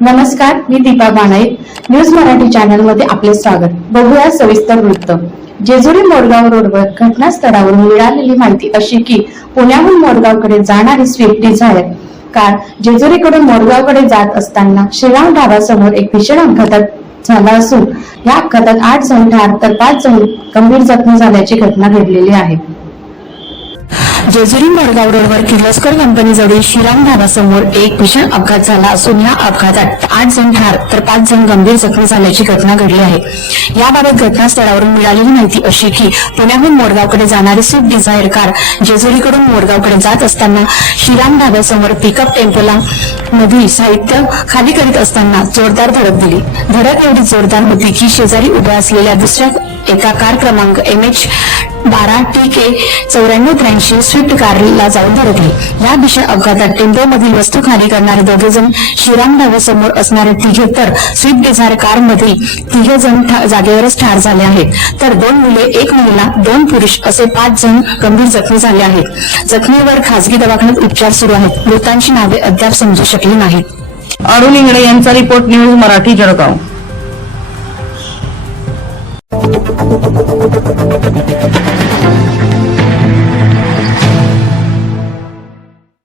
नमस्कार मी दीपा बाणाई न्यूज मराठी चॅनलमध्ये आपले स्वागत. बघूया सविस्तर वृत्त. जेजुरी मोरगाव रोडवर घटनास्थळावरून मिळालेली माहिती अशी की पुण्याहून मोरगावकडे जाणारी स्विफ्ट डिझायर कार जेजुरीकडून मोरगावकडे जात असताना श्रीराम ढाबासमोर एक भीषण अपघातात झाला असून या अपघातात आठ जण ठार तर पाच जण गंभीर जखमी झाल्याची घटना घडलेली आहे. जेजुरी मोरगाव रोडवर किर्लोस्कर कंपनीजवळील श्रीराम धाबासमोर एक भीषण अपघात झाला असून या अपघातात आठ जण ठार तर पाच जण गंभीर जखमी झाल्याची घटना घडली आहे. याबाबत घटनास्थळावरून मिळालेली माहिती अशी की पुण्याहून मोरगावकडे जाणारी स्विफ्ट डिझायर कार जेजुरीकडून मोरगावकडे जात असताना श्रीराम ढाब्यासमोर पिकअप टेम्पोला मधील साहित्य खाली करीत असताना जोरदार धडक दिली. धडक एवढी जोरदार होती की शेजारी उभ्या असलेल्या दुसऱ्या एका कार क्रमांक एम एच बारा टी के चौऱ्याण्णव त्र्याऐंशी स्विफ्ट कारला जाऊन धडकली या भीषण अपघातात टेम्पो मधील वस्तू खाली करणारे दोघे जण श्रीराम ढाब्यासमोर असणारे तिघे तर स्विफ्ट डिझायर कार मधील तिघे जण जागेवरच ठार झाले आहेत. तर दोन मुले एक महिला दोन पुरुष असे पाच जण गंभीर जखमी झाले आहेत. जखमीवर खासगी दवाखान्यात उपचार सुरू आहेत. मृतांची नावे अद्याप समजू शकली नाहीत. अरुण इंगळे यांचा रिपोर्ट न्यूज मराठी जळगाव.